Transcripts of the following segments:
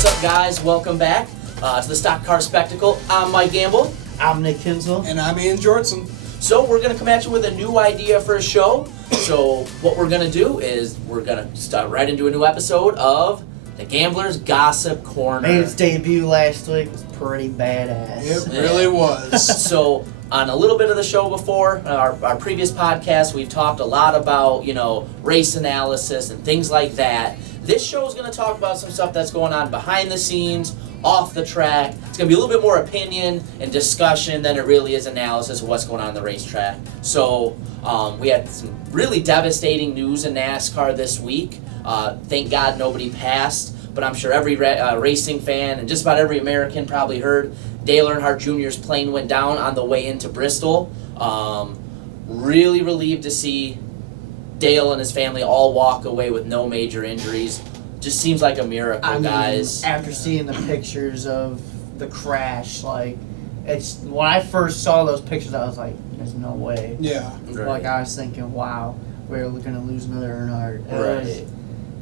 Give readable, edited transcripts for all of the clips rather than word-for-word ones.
What's up, guys? Welcome back to the Stock Car Spectacle. I'm Mike Gamble. I'm Nick Kinsel. And I'm Ian Jortson. So we're going to come at you with a new idea for a show. So what we're going to do is we're going to start right into a new episode of The Gambler's Gossip Corner. Made its debut last week. It was pretty badass. It really was. So on a little bit of the show before, our previous podcast, we've talked a lot about, race analysis and things like that. This show is going to talk about some stuff that's going on behind the scenes, off the track. It's going to be a little bit more opinion and discussion than it really is analysis of what's going on the racetrack. So we had some really devastating news in NASCAR this week. Thank God nobody passed, but I'm sure every racing fan and just about every American probably heard Dale Earnhardt Jr.'s plane went down on the way into Bristol. Really relieved to see Dale and his family all walk away with no major injuries. Just seems like a miracle, guys. After seeing the pictures of the crash, it's when I first saw those pictures, I was like, "There's no way." Yeah. Right. I was thinking, "Wow, we're going to lose another Earnhardt." Right.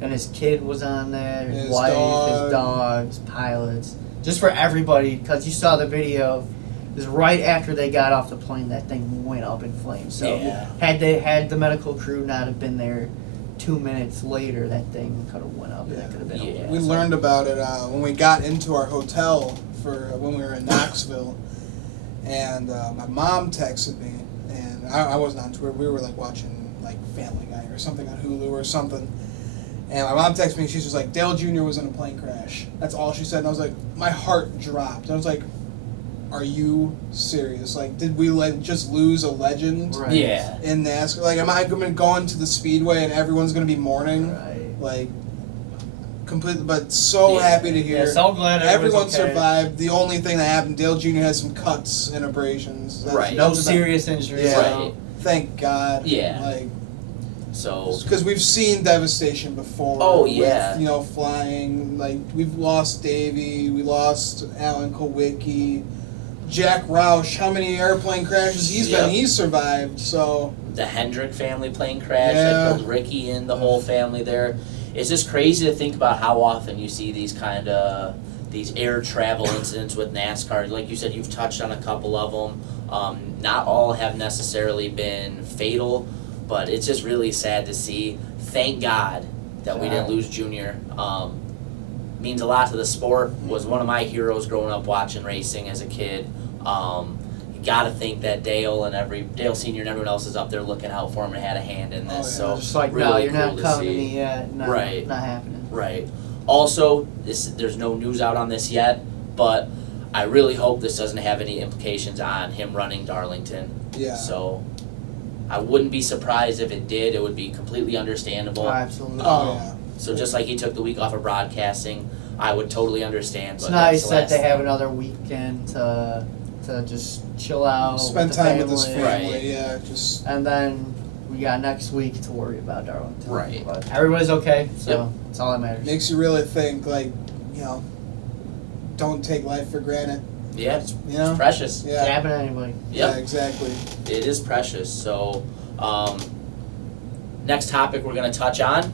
And his kid was on there, his wife, dog. his dogs, pilots, just for everybody. Because you saw the video. It was right after they got off the plane that thing went up in flames. So had the medical crew not have been there 2 minutes later, that thing could have went up and that could have been over. We learned about it when we got into our hotel when we were in Knoxville, and my mom texted me, and I wasn't on Twitter. We were watching Family Guy or something on Hulu or something. And my mom texted me, and she's just like, Dale Jr. was in a plane crash. That's all she said. And I was like, my heart dropped. I was like, are you serious? Did we just lose a legend in NASCAR? Am I going to go into the speedway and everyone's going to be mourning? Right. Completely, but so happy to hear. Yeah, so glad everyone okay. survived. The only thing that happened, Dale Jr. had some cuts and abrasions. No serious injuries. Yeah. Right. Thank God. Yeah. Because we've seen devastation before. Oh, yeah. With, flying. We've lost Davey. We lost Alan Kulwicki. Jack Roush. How many airplane crashes he's been? He's survived. So the Hendrick family plane crash that killed Ricky and the whole family there. It's just crazy to think about how often you see these these air travel incidents with NASCAR. Like you said, you've touched on a couple of them. Not all have necessarily been fatal, but it's just really sad to see. Thank God that we didn't lose Junior. Means a lot to the sport. Was one of my heroes growing up watching racing as a kid. You got to think that Dale Sr. and everyone else is up there looking out for him and had a hand in this. So just really no, you're cool not to coming see. to me yet. No, Right. Not happening. Right. Also, there's no news out on this yet, but I really hope this doesn't have any implications on him running Darlington. Yeah. So I wouldn't be surprised if it did. It would be completely understandable. Oh, absolutely. So just like he took the week off of broadcasting, I would totally understand. It's but nice that's that they have another weekend to just chill out, spend with the time family. with his family. Right. Yeah, just. And then we got next week to worry about Darlington. Right. But everybody's okay, so that's all that matters. Makes you really think, don't take life for granted. Yeah, it's precious. Yeah. It can happen to anybody. Yep. Yeah, exactly. It is precious. So, next topic we're going to touch on.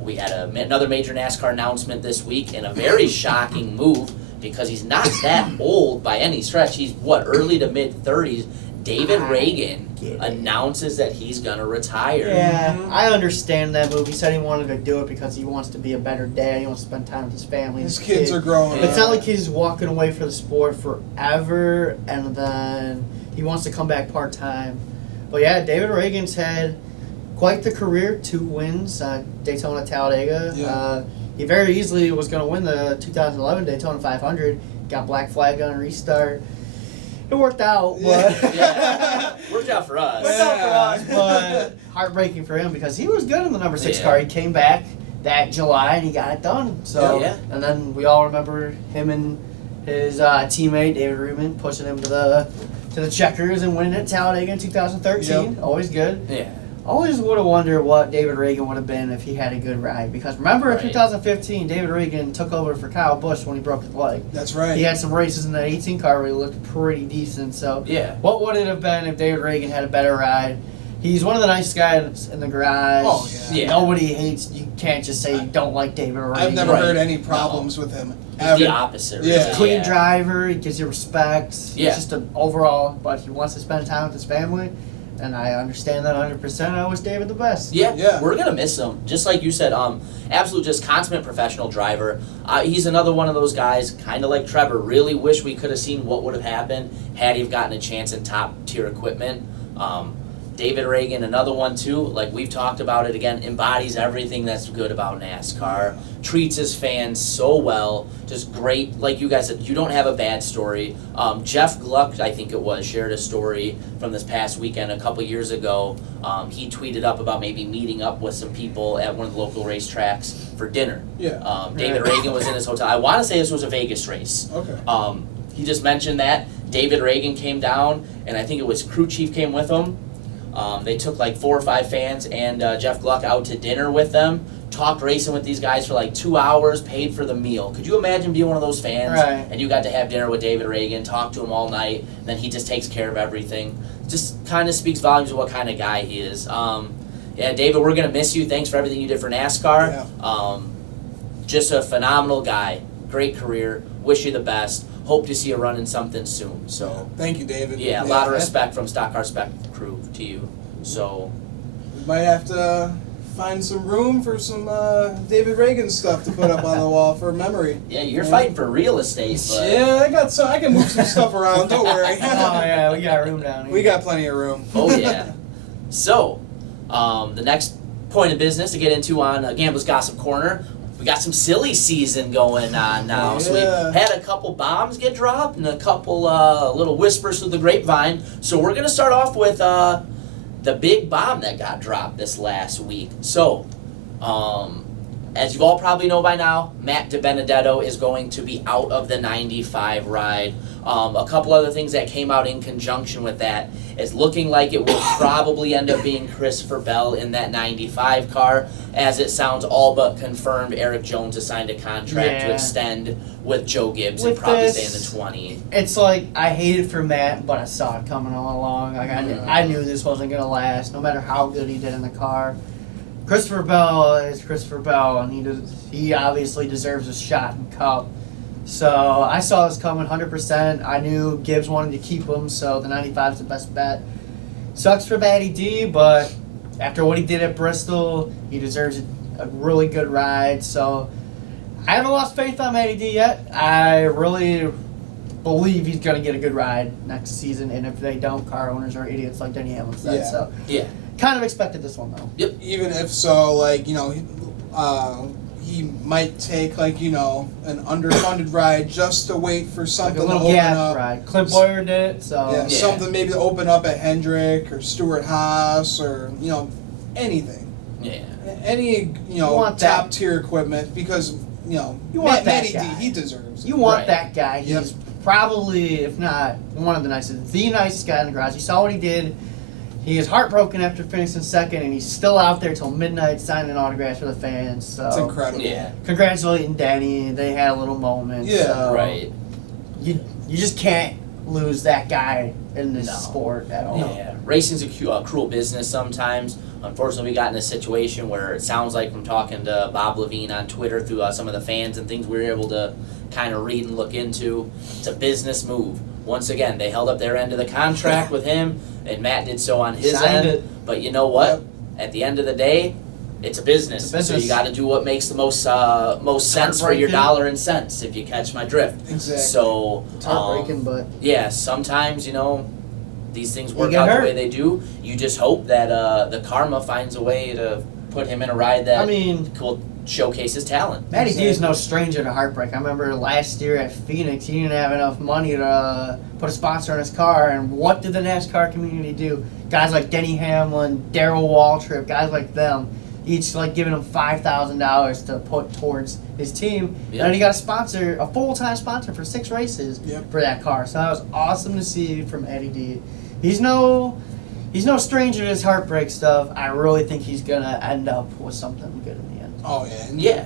We had another major NASCAR announcement this week, and a very shocking move because he's not that old by any stretch. He's, early to mid-30s. David Reagan announces that he's going to retire. Yeah, I understand that move. He said he wanted to do it because he wants to be a better dad. He wants to spend time with his family. His kids are growing up. It's not like he's walking away from the sport forever and then he wants to come back part-time. But yeah, David Reagan's had quite the career, 2 wins, Daytona, Talladega. Yeah. He very easily was going to win the 2011 Daytona 500. Got black flag on a restart. It worked out, but Worked out for us. but heartbreaking for him because he was good in the number 6 car. He came back that July and he got it done. So and then we all remember him and his teammate David Rubin pushing him to the checkers and winning at Talladega in 2013. Yep. Always good. Yeah. Always would have wondered what David Reagan would have been if he had a good ride. Because remember in 2015, David Reagan took over for Kyle Busch when he broke his leg. That's right. He had some races in the 18 car where he looked pretty decent. So what would it have been if David Reagan had a better ride? He's one of the nicest guys in the garage. Oh, yeah. Nobody hates. You can't just say you don't like David Reagan. I've never heard any problems with him. He's the opposite. Yeah. Really. He's a clean driver. He gives you respect. Yeah. He's just an overall, but he wants to spend time with his family. And I understand that 100%. I wish David the best. Yeah, we're gonna miss him. Just like you said, absolute just consummate professional driver. He's another one of those guys, kind of like Trevor. Really wish we could have seen what would have happened had he gotten a chance in top tier equipment. David Reagan, another one too, like we've talked about it again, embodies everything that's good about NASCAR, treats his fans so well, just great, like you guys said, you don't have a bad story. Jeff Gluck, I think it was, shared a story from this past weekend a couple years ago. He tweeted up about maybe meeting up with some people at one of the local racetracks for dinner. Yeah. David Reagan was in his hotel. I want to say this was a Vegas race. Okay. He just mentioned that. David Reagan came down, and I think it was crew chief came with him. They took like 4 or 5 fans and Jeff Gluck out to dinner with them, talked racing with these guys for like 2 hours, paid for the meal. Could you imagine being one of those fans and you got to have dinner with David Reagan, talk to him all night, and then he just takes care of everything? Just kind of speaks volumes of what kind of guy he is. Yeah, David, we're going to miss you. Thanks for everything you did for NASCAR. Yeah. Just a phenomenal guy. Great career. Wish you the best. Hope to see you running something soon. So thank you, David. yeah, a lot of respect from Stock Car Spec crew to you. So we might have to find some room for some David Reagan stuff to put up on the wall for memory. yeah, you're fighting for real estate. But Yeah, I got some. I can move some stuff around. Don't worry. Oh, yeah, we got room down here. We got plenty of room. oh yeah. So the next point of business to get into on Gambler's Gossip Corner. We got some silly season going on now. So we had a couple bombs get dropped and a couple little whispers through the grapevine. So we're going to start off with the big bomb that got dropped this last week. So, as you all probably know by now, Matt DiBenedetto is going to be out of the 95 ride. A couple other things that came out in conjunction with that is looking like it will probably end up being Christopher Bell in that 95 car, as it sounds all but confirmed Eric Jones has signed a contract to extend with Joe Gibbs and probably stay in the 20. It's like, I hate it for Matt, but I saw it coming all along. Like I knew this wasn't going to last, no matter how good he did in the car. Christopher Bell is Christopher Bell, and he obviously deserves a shot in Cup. So I saw this coming 100%. I knew Gibbs wanted to keep him, so the 95 is the best bet. Sucks for Matty D, but after what he did at Bristol, he deserves a really good ride. So I haven't lost faith on Matty D yet. I really believe he's going to get a good ride next season, and if they don't, car owners are idiots like Denny Hamlin said. Yeah. So Yeah. kind of expected this one, though. Yep. Even if so, like, you know, he might take, like, you know, an underfunded ride just to wait for Like something a little to open gap up. ride. Clint Boyer did it, so. Yeah, something maybe to open up at Hendrick or Stewart Haas or, you know, anything. Yeah. Any, you know, want that. top tier equipment because, you know, You want that Matty guy. D, he deserves it. You want Right. that guy. Yep. He's probably, if not one of the nicest guy in the garage. You saw what he did. He is heartbroken after finishing second, and he's still out there till midnight signing autographs for the fans. So It's incredible. Yeah. congratulating Danny. They had a little moment. Yeah. so Right. You just can't lose that guy in this No. sport at all. Yeah, racing's a cruel business sometimes. Unfortunately, we got in a situation where it sounds like from talking to Bob Levine on Twitter through some of the fans and things we were able to kind of read and look into, it's a business move. Once again, they held up their end of the contract with him, and Matt did so on his Signed end. it. But you know what? Yep. At the end of the day, it's a business. It's a business. So you got to do what makes the most sense for your Heartbreaking. dollar and cents, if you catch my drift. Exactly. So It's heartbreaking, but yeah, sometimes, you know, these things You work get out hurt. the way they do. You just hope that the karma finds a way to put him in a ride that I mean, will showcase his talent. Matty D is no stranger to heartbreak. I remember last year at Phoenix, he didn't have enough money to put a sponsor in his car, and what did the NASCAR community do? Guys like Denny Hamlin, Darrell Waltrip, guys like them, each like giving him $5,000 to put towards his team. Yep. And he got a sponsor, a full-time sponsor for 6 races for that car. So that was awesome to see from Eddie D. He's no stranger to his heartbreak stuff. I really think he's gonna end up with something good in the end. Oh, yeah. And Yeah.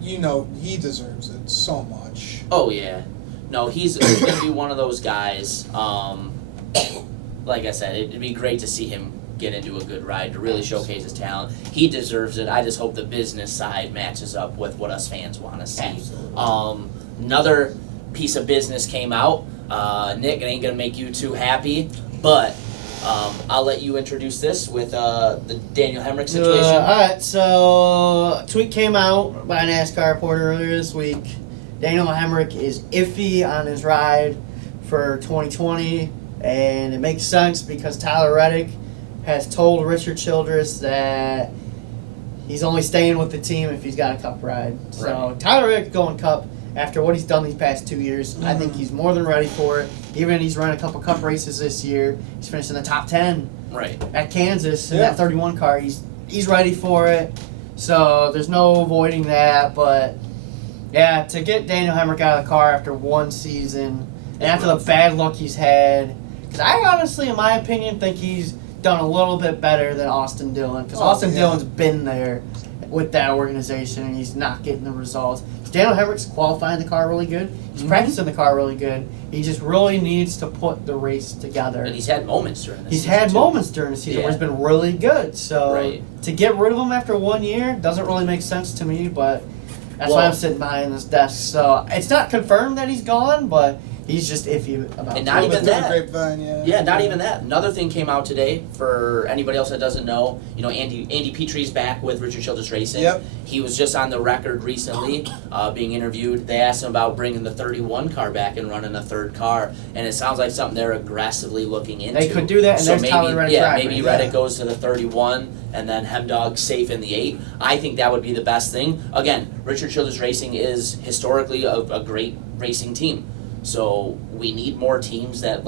You know, he deserves it so much. Oh yeah. No, he's going to be one of those guys. Like I said, it'd be great to see him get into a good ride, to really showcase his talent. He deserves it. I just hope the business side matches up with what us fans want to see. Another piece of business came out. Nick, it ain't going to make you too happy, but I'll let you introduce this with the Daniel Hemrick situation. All right, so a tweet came out by a NASCAR reporter earlier this week. Daniel Hemrick is iffy on his ride for 2020, and it makes sense because Tyler Reddick has told Richard Childress that he's only staying with the team if he's got a Cup ride. So Right. Tyler Reddick going Cup after what he's done these past 2 years. I think he's more than ready for it. Even he's run a couple Cup races this year. He's finished in the top 10 Right. at Kansas in that 31 car. He's ready for it. So there's no avoiding that. But yeah, to get Daniel Hemrick out of the car after one season and after the bad luck he's had, because I honestly, in my opinion, think he's done a little bit better than Austin Dillon. Because Austin Dillon's been there with that organization and he's not getting the results. Daniel Hemrick's qualifying the car really good. He's practicing the car really good. He just really needs to put the race together. And he's had moments during this He's season, had too. moments during the season where he's been really good. So to get rid of him after 1 year doesn't really make sense to me, but that's why I'm sitting behind this desk. So it's not confirmed that he's gone, but he's just iffy about it. And not even that. Grapevine, not even that. Another thing came out today for anybody else that doesn't know. You know, Andy Petree's back with Richard Childress Racing. Yep. He was just on the record recently being interviewed. They asked him about bringing the 31 car back and running a third car, and it sounds like something they're aggressively looking into. They could do that, and so there's maybe, Tyler Reddick's ride. Maybe Reddick goes to the 31, and then Hemdog's safe in the 8. I think that would be the best thing. Again, Richard Childress Racing is historically a great racing team. So we need more teams that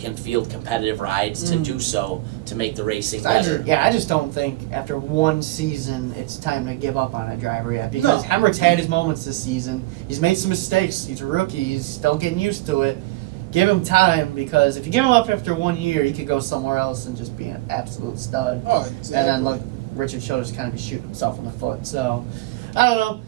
can field competitive rides to do so to make the racing better. I just don't think after one season it's time to give up on a driver yet because Hemrick's had his moments this season. He's made some mistakes. He's a rookie. He's still getting used to it. Give him time because if you give him up after 1 year, he could go somewhere else and just be an absolute stud. Oh, exactly. And then look, Richard Childress kind of be shooting himself in the foot. So I don't know.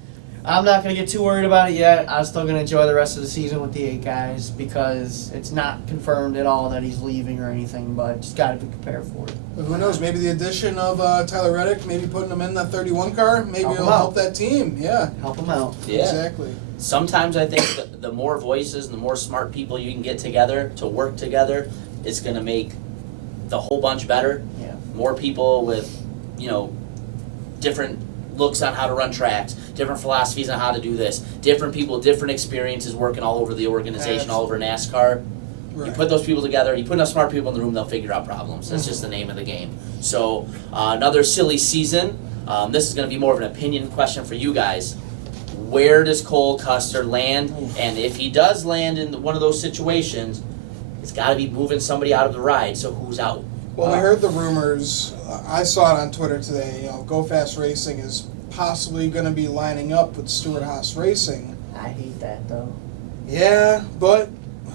I'm not going to get too worried about it yet. I'm still going to enjoy the rest of the season with the 8 guys because it's not confirmed at all that he's leaving or anything, but just got to be prepared for it. But who knows? Maybe the addition of Tyler Reddick, maybe putting him in that 31 car, maybe it'll help that team. Yeah. Help him out. Yeah. Exactly. Sometimes I think the more voices and the more smart people you can get together to work together, it's going to make the whole bunch better. Yeah. More people with, different looks on how to run tracks, different philosophies on how to do this, different people, different experiences working all over the organization, all over NASCAR. Right. You put those people together, you put enough smart people in the room, they'll figure out problems. That's just the name of the game. So another silly season. This is going to be more of an opinion question for you guys. Where does Cole Custer land? And if he does land in one of those situations, it's got to be moving somebody out of the ride, so who's out? Well, we heard the rumors. I saw it on Twitter today. Go Fast Racing is possibly going to be lining up with Stewart-Haas Racing. I hate that, though. Yeah, but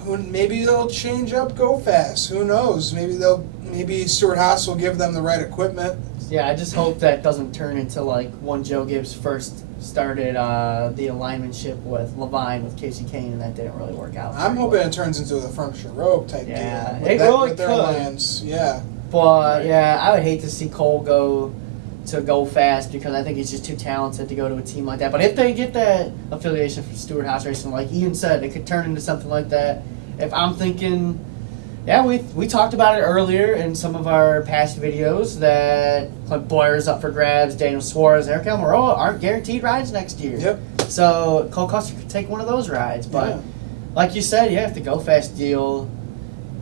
maybe they'll change up Go Fast. Who knows? Maybe Stewart-Haas will give them the right equipment. Yeah, I just hope that doesn't turn into like when Joe Gibbs first started the alignmentship with Levine with Casey Kane, and that didn't really work out. I'm hoping it turns into the furniture rope type deal. It really with their could. alliance. Yeah. But yeah, I would hate to see Cole go Fast because I think he's just too talented to go to a team like that. But if they get that affiliation from Stewart-Haas Racing, like Ian said, it could turn into something like that. If I'm thinking, we talked about it earlier in some of our past videos that Clint Boyer's up for grabs, Daniel Suarez, Eric Almirola aren't guaranteed rides next year. Yep. So Cole Custer could take one of those rides. But like you said, if the Go Fast deal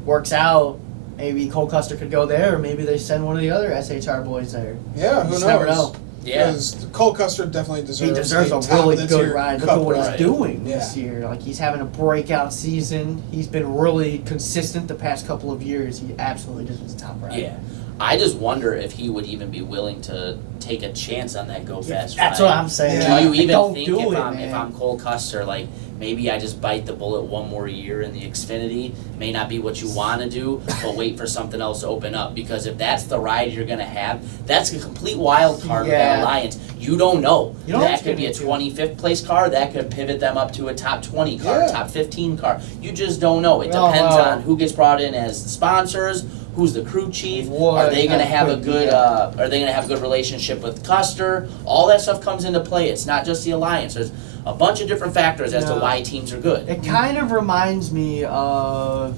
works out, maybe Cole Custer could go there, or maybe they send one of the other SHR boys there. Yeah, who knows? Never know. Yeah. Because Cole Custer definitely deserves a really good ride. Look at what he's doing Yeah. this year. Like, he's having a breakout season. He's been really consistent the past couple of years. He absolutely deserves a top ride. Yeah. I just wonder if he would even be willing to take a chance on that Go Fast ride. That's what I'm saying. Do you even don't think do if I'm Cole Custer, like, maybe I just bite the bullet one more year in the Xfinity? May not be what you want to do, but wait for something else to open up. Because if that's the ride you're going to have, that's a complete wild card with that alliance. You don't know. That could be a 25th place car. That could pivot them up to a top 20 car, top 15 car. You just don't know. It depends on who gets brought in as sponsors, Who's the crew chief? What Are they going to have a could good? be, Are they going to have a good relationship with Custer? All that stuff comes into play. It's not just the alliance. There's a bunch of different factors as to why teams are good. It kind of reminds me of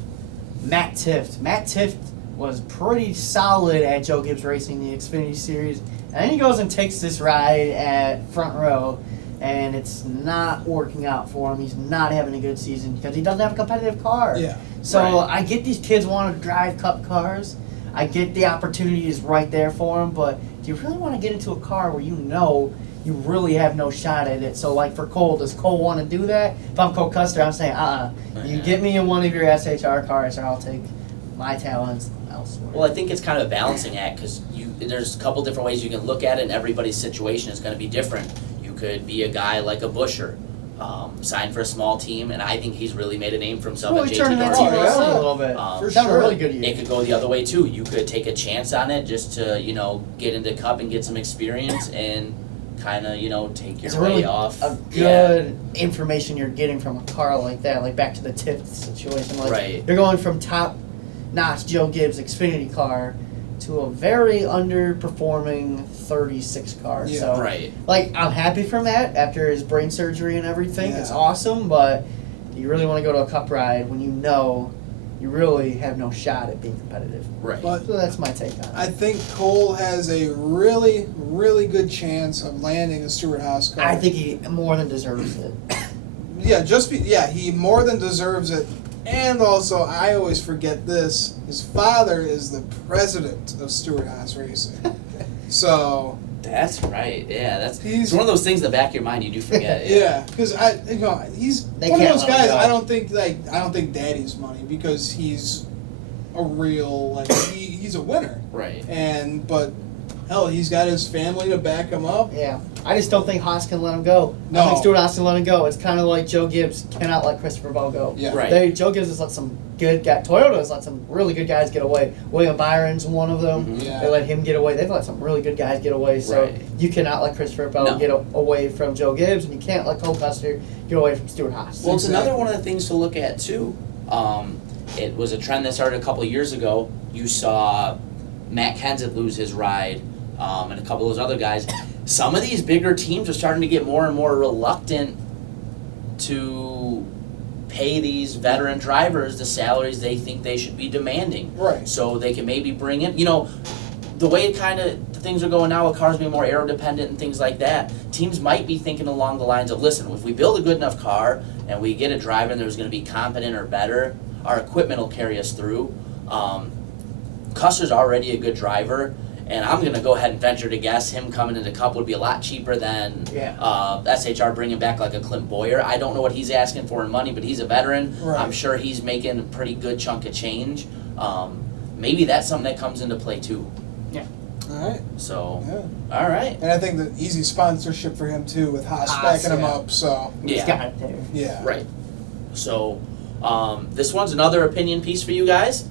Matt Tifft. Matt Tifft was pretty solid at Joe Gibbs Racing, the Xfinity Series, and then he goes and takes this ride at Front Row, and it's not working out for him. He's not having a good season because he doesn't have a competitive car. Yeah. So Right. I get these kids want to drive Cup cars. I get the opportunity is right there for them, but do you really want to get into a car where you know you really have no shot at it? So, like for Cole, does Cole want to do that? If I'm Cole Custer, I'm saying, you get me in one of your SHR cars, or I'll take my talents elsewhere. Well, I think it's kind of a balancing act because there's a couple different ways you can look at it, and everybody's situation is going to be different. You could be a guy like a Busher, signed for a small team, and I think he's really made a name for himself really at turning JT that Dorsey team yeah. around a Racing. little bit. For He's having a sure. really good year. It could go the other way too. You could take a chance on it just to, get into Cup and get some experience and kind of, take your It's way really off. a good information you're getting from a car like that, like back to the tip situation. Like Right. You're going from top-notch Joe Gibbs Xfinity car to a very underperforming 36 car. Yeah. So, Right. like, I'm happy for Matt after his brain surgery and everything. Yeah. It's awesome, but do you really want to go to a Cup ride when you know you really have no shot at being competitive? Right. But So that's my take on it. I think Cole has a really, really good chance of landing a Stewart Haas car. I think he more than deserves it. Yeah, he more than deserves it. And also, I always forget this. His father is the president of Stewart Haas Racing. So That's right. Yeah, it's He's- one of those things in the back of your mind you do forget. yeah, because he's They one of can't those let him guys. go. I don't think daddy's money because he's a real he's a winner. Right. But hell, he's got his family to back him up. Yeah, I just don't think Haas can let him go. I No. think Stewart Haas can let him go. It's kind of like Joe Gibbs cannot let Christopher Bell go. Yeah. Right. Joe Gibbs has let some good guys. Toyota has let some really good guys get away. William Byron's one of them. Mhm. Yeah. They let him get away. They've let some really good guys get away. So Right. you cannot let Christopher Bell No. get away from Joe Gibbs, and you can't let Cole Custer get away from Stewart Haas. Well, it's Exactly. another one of the things to look at too. It was a trend that started a couple of years ago. You saw Matt Kenseth lose his ride, and a couple of those other guys. Some of these bigger teams are starting to get more and more reluctant to pay these veteran drivers the salaries they think they should be demanding. Right. So they can maybe bring in, the way things are going now with cars being more aero dependent and things like that, teams might be thinking along the lines of, listen, if we build a good enough car and we get a driver that's going to be competent or better, our equipment will carry us through. Custer's already a good driver, and I'm going to go ahead and venture to guess him coming into Cup would be a lot cheaper than SHR bringing back like a Clint Boyer. I don't know what he's asking for in money, but he's a veteran. Right. I'm sure he's making a pretty good chunk of change. Maybe that's something that comes into play too. All right. So, Yeah. all right. And I think the easy sponsorship for him too, with Haas Haas, backing him yeah. up. So He's Yeah. got it there. yeah. Right. So, this one's another opinion piece for you guys.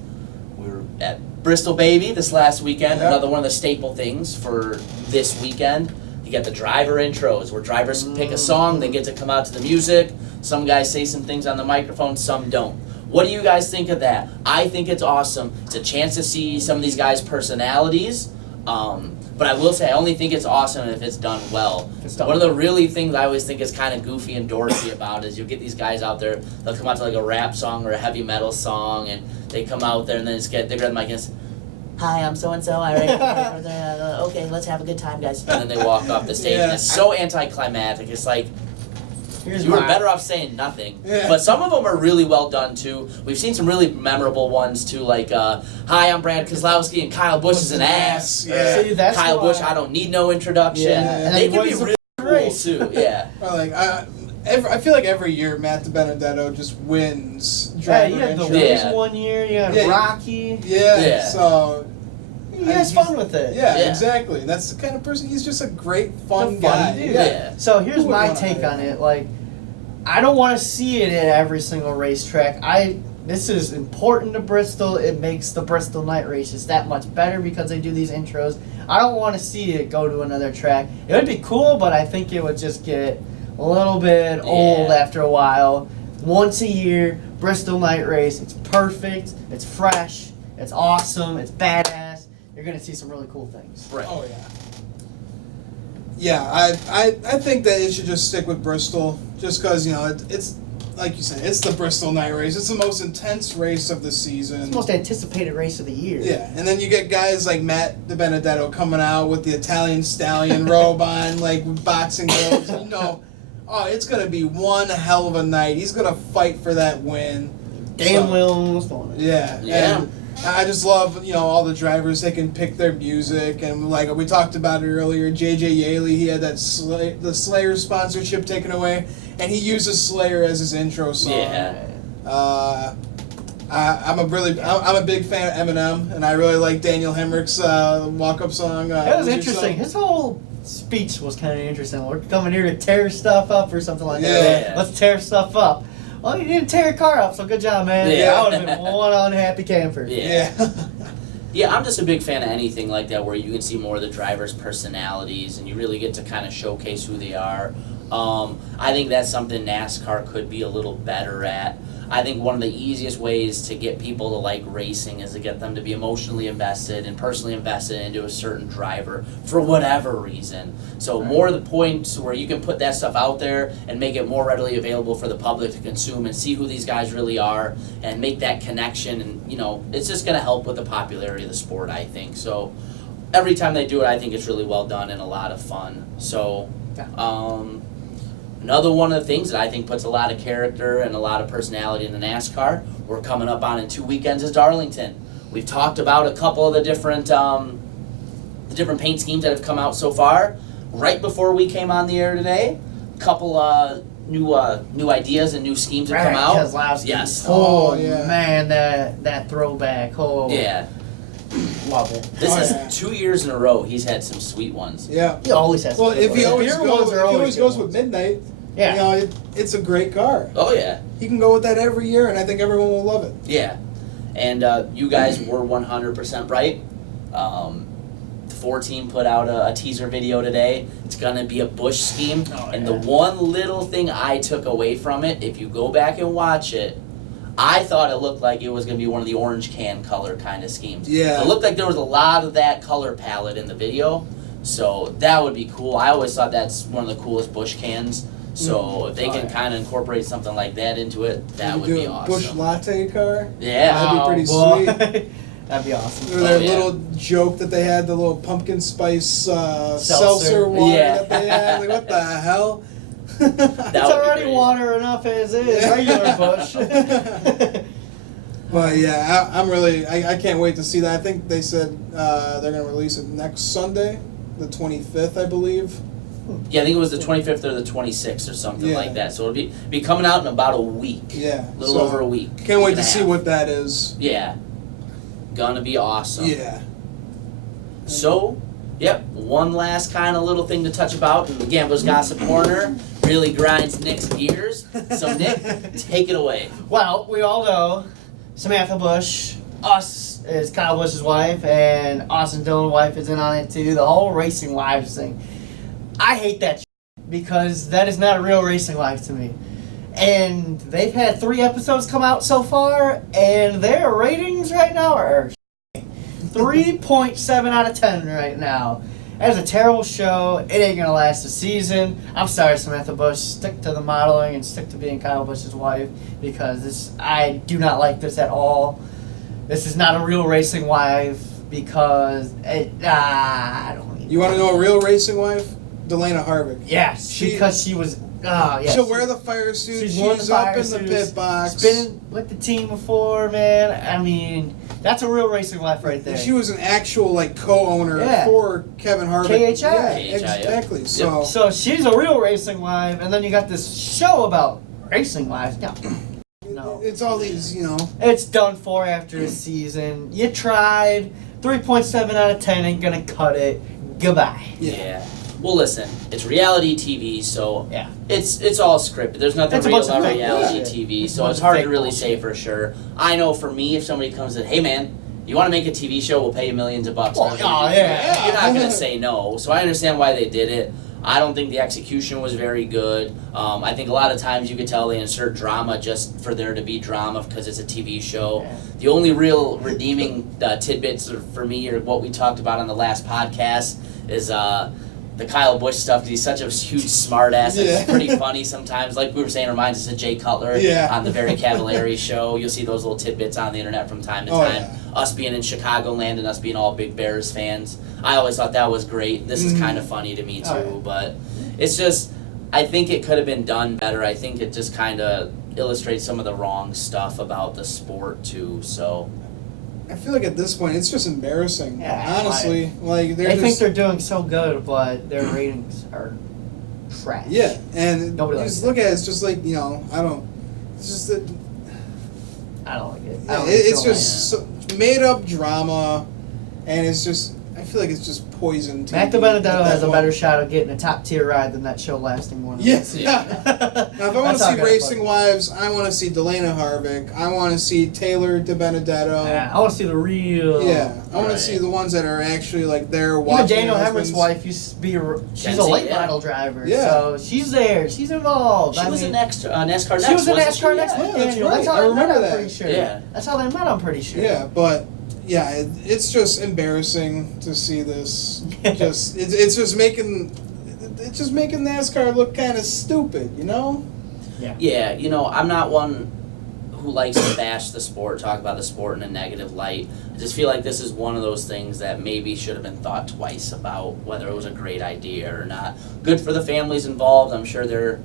We were at Bristol Baby this last weekend. Yeah. Another one of the staple things for this weekend. You got the driver intros where drivers pick a song, they get to come out to the music. Some guys say some things on the microphone, some don't. What do you guys think of that? I think it's awesome. It's a chance to see some of these guys' personalities. But I will say, I only think it's awesome if it's done well. It's done One of the really things I always think is kind of goofy and dorky about is you get these guys out there, they'll come out to like a rap song or a heavy metal song, and they come out there and then they grab the mic and it's, hi, I'm so-and-so, okay, let's have a good time, guys. And then they walk off the stage, and Yeah. it's so anticlimactic. It's like, Here's you were my- better off saying nothing. Yeah. But some of them are really well done, too. We've seen some really memorable ones, too, like, hi, I'm Brad Kozlowski, and Kyle Busch is an ass. Yeah. See, that's Kyle why- Busch, I don't need no introduction. Yeah, and They then can be what's the really cool, race? too. Yeah. Or like I feel like every year Matt DiBenedetto just wins Yeah, driver you had the intros. Wiz Yeah. one year, you had Yeah. Rocky. Yeah. Yeah. So He has fun with it. yeah, Yeah. exactly. That's the kind of person. He's just a great, fun He's a funny guy. dude. Yeah. So here's Who would my wanna take hire on him? it. Like, I don't want to see it at every single racetrack. This is important to Bristol. It makes the Bristol night races that much better because they do these intros. I don't want to see it go to another track. It would be cool, but I think it would just get a little bit old Yeah. after a while. Once a year, Bristol night race. It's perfect. It's fresh. It's awesome. It's badass. You're gonna see some really cool things. Right. Oh yeah. Yeah, I think that it should just stick with Bristol, just because it's like you said, it's the Bristol night race. It's the most intense race of the season. It's the most anticipated race of the year. Yeah, and then you get guys like Matt DiBenedetto coming out with the Italian stallion robe on, like with boxing gloves. Oh, it's gonna be one hell of a night. He's gonna fight for that win. Dan Williams. Yeah. And I just love, all the drivers. They can pick their music, and like we talked about it earlier, JJ Yaley, he had that the Slayer sponsorship taken away, and he uses Slayer as his intro song. Yeah. I'm a big fan of Eminem, and I really like Daniel Hemrick's walk-up song. It was interesting. His whole speech was kind of interesting. We're coming here to tear stuff up or something like that. Yeah. Let's tear stuff up. Well, you didn't tear a car up, so good job, man. Yeah. I would have been one unhappy camper. Yeah. Yeah, I'm just a big fan of anything like that where you can see more of the drivers' personalities and you really get to kind of showcase who they are. I think that's something NASCAR could be a little better at. I think one of the easiest ways to get people to like racing is to get them to be emotionally invested and personally invested into a certain driver for whatever reason. So more of the points where you can put that stuff out there and make it more readily available for the public to consume and see who these guys really are and make that connection, and it's just going to help with the popularity of the sport, I think. So every time they do it, I think it's really well done and a lot of fun. So another one of the things that I think puts a lot of character and a lot of personality in the NASCAR we're coming up on in 2 weekends is Darlington. We've talked about a couple of the different paint schemes that have come out so far. Right before we came on the air today, a couple new ideas and new schemes have come out. Keselowski. Yes. Oh, yeah. Man, that throwback. Oh. Yeah. Love it. This is 2 years in a row he's had some sweet ones. Yeah. He always has. Well, if he always Beer ones goes, are always goes good with ones. Midnight, Yeah. it's a great car. Oh yeah. He can go with that every year, and I think everyone will love it. Yeah. And you guys were 100% right. The 4 team put out a teaser video today. It's going to be a Busch scheme. And the one little thing I took away from it, if you go back and watch it, I thought it looked like it was going to be one of the orange can color kind of schemes. Yeah. It looked like there was a lot of that color palette in the video. So that would be cool. I always thought that's one of the coolest Busch cans. So if they can kind of incorporate something like that into it, that would be awesome. Busch latte car. Yeah. That'd be pretty sweet. That'd be awesome. Remember that little joke that they had, the little pumpkin spice seltzer water that they had? Like, what the hell? It's already water enough as is. Regular Busch. But yeah, I can't wait to see that. I think they said they're going to release it next Sunday, the 25th, I believe. Yeah, I think it was the 25th or the 26th or something like that. So it'll be coming out in about a week. Yeah. A little over a week. Can't wait to see what that is. Yeah. Gonna be awesome. Yeah. So, yep, one last kind of little thing to touch about. The Gambler's Gossip Corner really grinds Nick's gears. So, Nick, take it away. Well, we all know Samantha Busch, us is Kyle Busch's wife, and Austin Dillon's wife is in on it too. The whole racing wives thing. I hate that because that is not a real racing life to me. And they've had 3 episodes come out so far, and their ratings right now are 3.7 out of 10 right now. That is a terrible show. It ain't gonna last a season. I'm sorry, Samantha Busch. Stick to the modeling and stick to being Kyle Busch's wife, because I do not like this at all. This is not a real racing wife because I don't even. You want to know a real racing wife? Delana Harvick. Yes, because she was. Yes. She'll wear the fire suit. She's up in the pit box. She's been with the team before, man. I mean, that's a real racing wife right there. She was an actual co-owner for Kevin Harvick. KHI. Yeah, exactly. So she's a real racing wife, and then you got this show about racing wives. No. It's all these, It's done for after a season. You tried. 3.7 out of 10 ain't gonna cut it. Goodbye. Yeah. Well, listen, it's reality TV, so yeah, it's all scripted. There's nothing real about reality TV, so it's hard to really say for sure. I know for me, if somebody comes in, hey man, you want to make a TV show? We'll pay you millions of bucks. Well, yeah. You're not gonna say no. So I understand why they did it. I don't think the execution was very good. I think a lot of times you could tell they insert drama just for there to be drama because it's a TV show. Yeah. The only real redeeming tidbits for me are what we talked about on the last podcast is the Kyle Busch stuff because he's such a huge smartass. Yeah. It's pretty funny sometimes. Like we were saying, it reminds us of Jay Cutler on the Very Cavallari show. You'll see those little tidbits on the internet from time to time. Yeah. Us being in Chicagoland and us being all big Bears fans. I always thought that was great. This is kind of funny to me too, Oh, yeah. but it's just, I think it could have been done better. I think it just kind of illustrates some of the wrong stuff about the sport too, so. I feel like at this point it's just embarrassing. Yeah, honestly, like They think they're doing so good, but their ratings are trash. Yeah, and Nobody you likes just it. look at it, it's just like, I don't. It's just that. I don't like it. I Yeah, don't it's feel just made up drama, and it's just. I feel like it's just poison. Mac TV DiBenedetto at has that a better point. shot of getting a top tier ride than that show lasting one. Yes. Yeah. Now, if I want to see Racing Wives, I want to see Delana Harvick. I want to see Taylor DiBenedetto. Yeah, I want to see the real. Yeah, I want Right. to see the ones that are actually like there Even watching. Daniel their Hemmert's husbands. wife used to be she's Kenzie, a late yeah. model driver. Yeah. So she's there. She's involved. She was in NASCAR Next, She was in wasn't NASCAR she? Next Yeah. with that's Daniel. right. That's how I they met, remember I'm that. pretty sure. Yeah. That's how they met, I'm pretty sure. Yeah, but yeah, it's just embarrassing to see this. It's just making NASCAR look kind of stupid, Yeah, I'm not one who likes to bash the sport, talk about the sport in a negative light. I just feel like this is one of those things that maybe should have been thought twice about whether it was a great idea or not. Good for the families involved. I'm sure they're,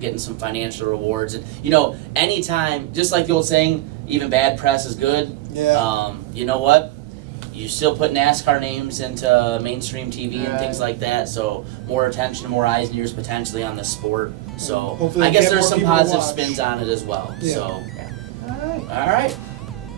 getting some financial rewards. And, anytime, just like the old saying, even bad press is good. Yeah. You know what? You still put NASCAR names into mainstream TV and things Right. like that, so more attention, more eyes and ears potentially on the sport. So Hopefully I guess get there's more some people to positive watch. spins on it as well. Yeah. So, Alright. all right.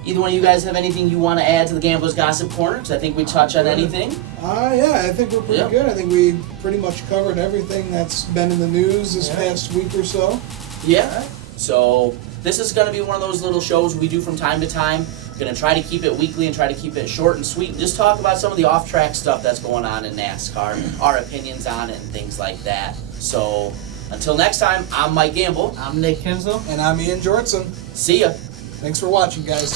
Either one of you guys have anything you want to add to the Gamblers Gossip Corner? Because I think we touch on anything. Yeah, I think we're pretty Yeah. good. I think we pretty much covered everything that's been in the news this Yeah. past week or so. Yeah. So this is going to be one of those little shows we do from time to time. Going to try to keep it weekly and try to keep it short and sweet and just talk about some of the off-track stuff that's going on in NASCAR, our opinions on it and things like that. So until next time, I'm Mike Gamble. I'm Nick Kinsel. And I'm Ian Jortson. See ya. Thanks for watching, guys.